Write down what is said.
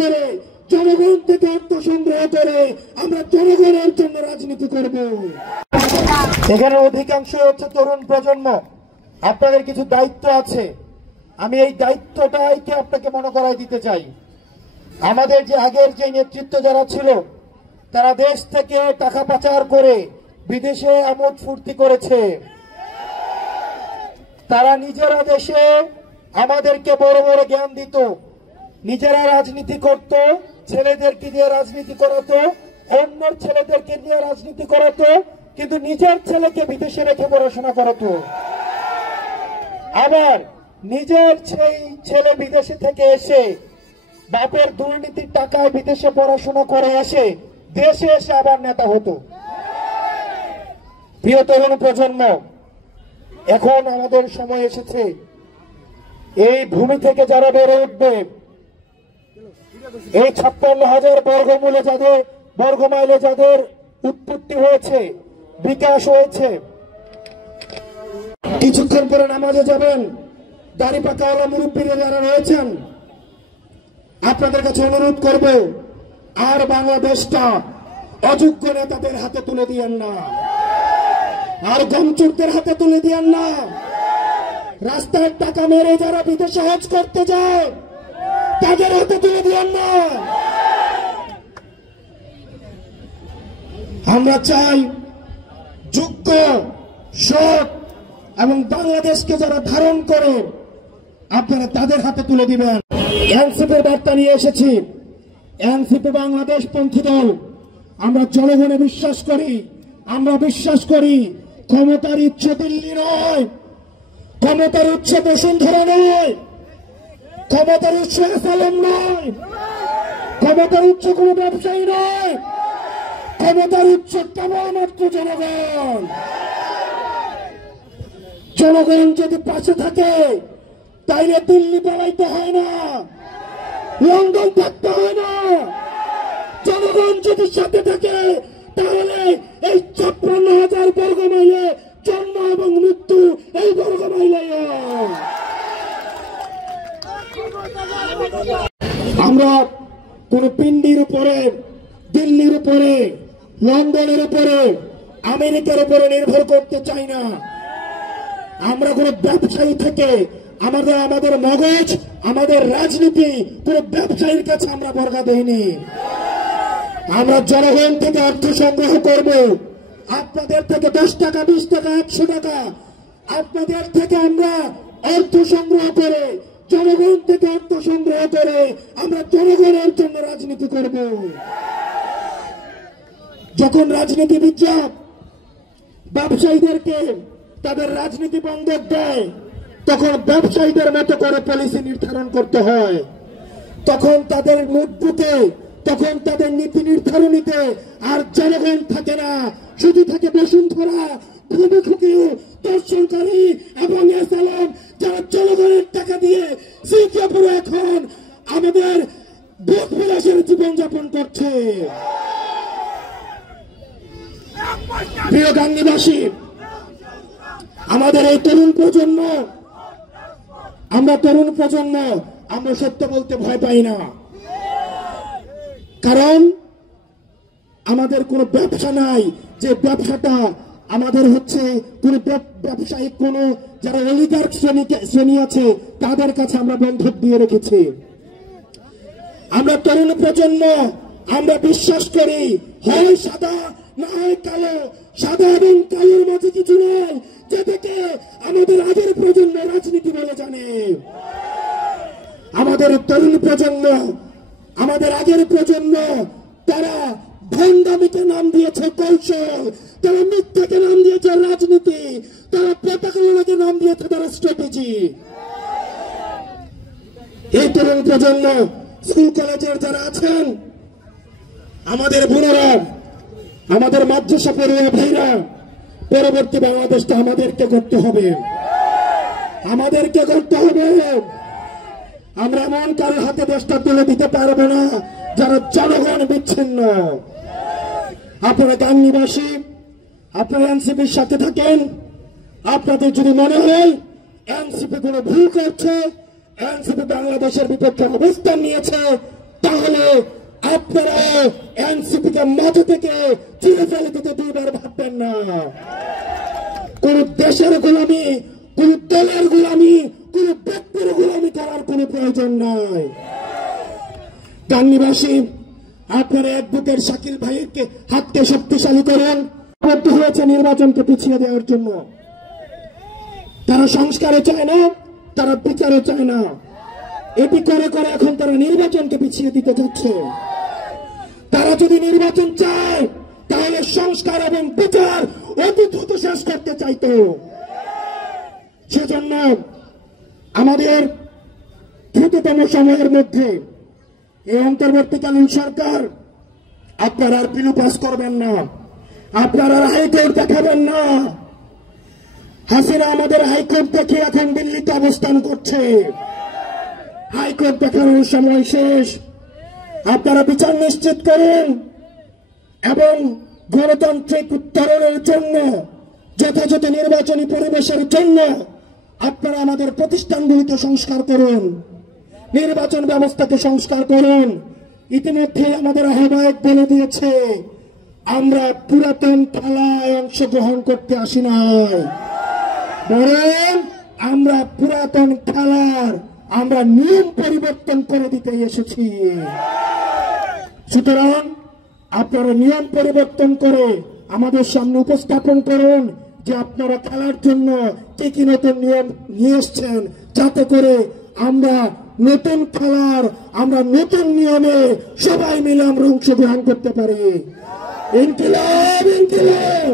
করে, জনগণ থেকে অর্থ সংগ্রহ করে আমরা জনগণের জন্য রাজনীতি করব। এখানে অধিকাংশ হচ্ছে তরুণ প্রজন্ম। আপনাদের কিছু দায়িত্ব আছে, আমি এই দায়িত্বটাকে আপনাকে মনে করাই দিতে চাই। আমাদের যে আগের যে নেতৃত্ব যারা ছিল, তারা দেশ থেকে টাকা পাচার করে বিদেশে আমোদ ফুর্তি করেছে। তারা নিজেরা দেশে আমাদেরকে বড় বড় জ্ঞান দিত, নিজেরা রাজনীতি করত, ছেলেদেরকে দিয়ে রাজনীতি করাতো, অন্যের ছেলেদেরকে নিয়ে রাজনীতি করাতো, কিন্তু নিজের ছেলেকে বিদেশে রেখে পড়াশোনা করাতো। আবার নিজের সেই ছেলে বিদেশে থেকে এসে বাপের দুর্নীতির টাকায় বিদেশে পড়াশোনা করে এসে দেশে এসে আবার নেতা হতো। প্রিয় তরুণ প্রজন্ম, এখন আমাদের সময় এসেছে এই ভূমি থেকে যারা বেড়ে উঠবে, এই 56,000 বর্গমাইলে যাদের উৎপত্তি হয়েছে, বিকাশ হয়েছে, কিছুক্ষণ পরে নামাজে যাবেন, দাড়ি পাকাওয়ালা মুরব্বীরা যারা রয়েছেন, আপনাদের কাছে অনুরোধ করব, আর বাংলাদেশটা অযোগ্য নেতাদের হাতে তুলে দিয়েন না, আর গমচুরদের হাতে তুলে দিয়েন না। রাস্তার টাকা মেরে যারা বিদেশে হজ করতে যায় তাদের হাতে তুলে দিয়েন না। আমরা চাই যোগ্য, সৎ এবং বাংলাদেশকে যারা ধারণ করে আপনারা তাদের হাতে তুলে দিবেন। এনসিপির বার্তা নিয়ে এসেছি। এনসিপি বাংলাদেশ পন্থী দল। আমরা জনগণে বিশ্বাস করি, আমরা বিশ্বাস করি ক্ষমতার ইচ্ছে দিল্লি নয়, ক্ষমতার উৎস বসুন্ধরা নয়, ক্ষমতার উৎস আসালাম নয়, ক্ষমতার উৎস কোন ব্যবসায়ী নয়, ক্ষমতার উৎস কেবলমাত্র জনগণ। জনগণ যদি পাশে থাকে তাইলে দিল্লি পালাইতে হয় না, লন্ডন থাকতে হয় না। জনগণ যদি সাথে থাকে তাহলে এই 56,000 বর্গমাইলে জন্ম এবং মৃত্যু এই বর্গমাইলে। আমরা কোন পিন্ডির উপরে, দিল্লির উপরে, লন্ডনের উপরে, আমেরিকার উপরে নির্ভর করতে চাই না। আমরা কোন ব্যবসায়ী থেকে আমাদের মগজ, আমাদের রাজনীতি কোন ব্যবসায়ীর কাছে আমরা বর্গা দেইনি। আমরা জনগণ থেকে অর্থ সংগ্রহ করব। আপনাদের থেকে 10 টাকা, 20 টাকা, 100 টাকা আপনাদের থেকে আমরা অর্থ সংগ্রহ করে, জনগণ থেকে অর্থ সংগ্রহ করে আমরা জনগণের জন্য রাজনীতি করব। যখন রাজনীতিবিদরা ব্যবসায়ীদেরকে তাদের রাজনীতি বন্ধক দেয়, তখন ব্যবসায়ীদের মতো করে পলিসি নির্ধারণ করতে হয়। তখন তাদের নোটবুকে, তখন তাদের নীতি নির্ধারণীতে আর জনগণ থাকে না, শুধু থাকে বসুন্ধরা, ভূমিখুকি, দর্শনকারী এবং এসালাম, যারা জনগণের টাকা দিয়ে সিঙ্গাপুরে এখন আমাদের ভোগ বিলাসের জীবনযাপন করছে। প্রিয় গাঙ্গীবাসী, আমাদের এই তরুণ প্রজন্ম, আমরা সত্য বলতে ভয় পাই না। কারণ আমাদের কোনো ব্যবসা নাই যে ব্যবসাটা আমাদের হচ্ছে কোন ব্যবসায়িক কোন যারা অলিগার্ক শ্রেণী আছে তাদের কাছে আমরা বন্ধক দিয়ে রেখেছি। আমরা তরুণ প্রজন্ম, আমরা বিশ্বাস করি হয় সাদা না হয় কালো, সাদা এবং কালোর মাঝে কিছু নেই, যেটাকে আমাদের আগের প্রজন্ম রাজনীতি বলে জানে। আমাদের তরুণ প্রজন্ম, আমাদের আগের প্রজন্ম, তারা ভণ্ডামিকে নাম দিয়েছে কৌশল, তারা মিথ্যাকে নাম দিয়েছে রাজনীতি, তারা পতাকাকে নাম দিয়েছে তারা স্ট্র্যাটেজি। এই তরুণ প্রজন্ম, স্কুল কলেজের যারা আছেন, আমাদের বোনেরা, আমাদের মাদ্রাসা পড়ুয়া ভাইরা, পরবর্তী বাংলাদেশটা আমাদেরকে করতে হবে, আমাদেরকে করতে হবে। আমরা এমন কারোর হাতে দেশটা তুলে দিতে পারবো না যারা জনগণ বিচ্ছিন্ন। আপনারা গাঙ্গীবাসী, আপনারা এনসিপির সাথে থাকেন। আপনাদের যদি মনে হয় এনসিপি কোনো ভুল করছে, এনসিপি বাংলাদেশের বিপক্ষে অবস্থান নিয়েছে, তাহলে আপনারা এনসিপি কে মাথা থেকে চুলে ফেলে দিতে দুইবার ভাববেন না। কোন দেশের গোলামি, কোন দলের গোলামি, কোন ব্যক্তির গোলামি করার কোন প্রয়োজন নাই। কান্নিবাসী, আপনারা অ্যাডভোকেট শাকিল ভাইকে হাতকে শক্তিশালী করেন। বাধ্য হয়েছে নির্বাচনকে পিছিয়ে দেওয়ার জন্য। তারা সংস্কারও চায় না, তারা বিচারও চায় না। এটি করে করে এখন তারা নির্বাচনকে পিছিয়ে দিতে যাচ্ছে। তারা যদি নির্বাচন চায় তাহলে সংস্কার এবং বিচার অতি দ্রুত শেষ করতে চাইতো। সেজন্য আমাদের দ্রুততম সময়ের মধ্যে এই অন্তর্বর্তীকালীন সরকার আপনারা আর পিলু পাস করবেন না, আপনারা আর হাইকোর্ট দেখাবেন না। হাসিনা আমাদের হাইকোর্ট দেখে এখন দিল্লিতে অবস্থান করছে। হাইকোর্ট দেখানোর সময় শেষ। আপনারা বিচার নিশ্চিত করেন এবং গণতান্ত্রিক উত্তরণের জন্য, যথাযথ নির্বাচনী পরিবেশের জন্য আপনারা আমাদের প্রতিষ্ঠানগুলিতে সংস্কার করুন, নির্বাচন ব্যবস্থাকে সংস্কার করুন। ইতিমধ্যে আমাদের আহ্বায়ক বলে দিয়েছে, আমরা পুরাতন খেলায় অংশগ্রহণ করতে আসি নাই, বরং আমরা পুরাতন খেলার আমরা নিয়ম পরিবর্তন করে দিতে এসেছি। সুতরাং আপনারা নিয়ম পরিবর্তন করে আমাদের সামনে উপস্থাপন করুন যে আপনারা খেলার জন্য কি কি নতুন নিয়ম নিয়ে এসছেন, যাতে করে আমরা নতুন খেলার, আমরা নতুন নিয়মে সবাই মিলে আমরা অংশগ্রহণ করতে পারি। ইনকিলাব, ইনকিলাব।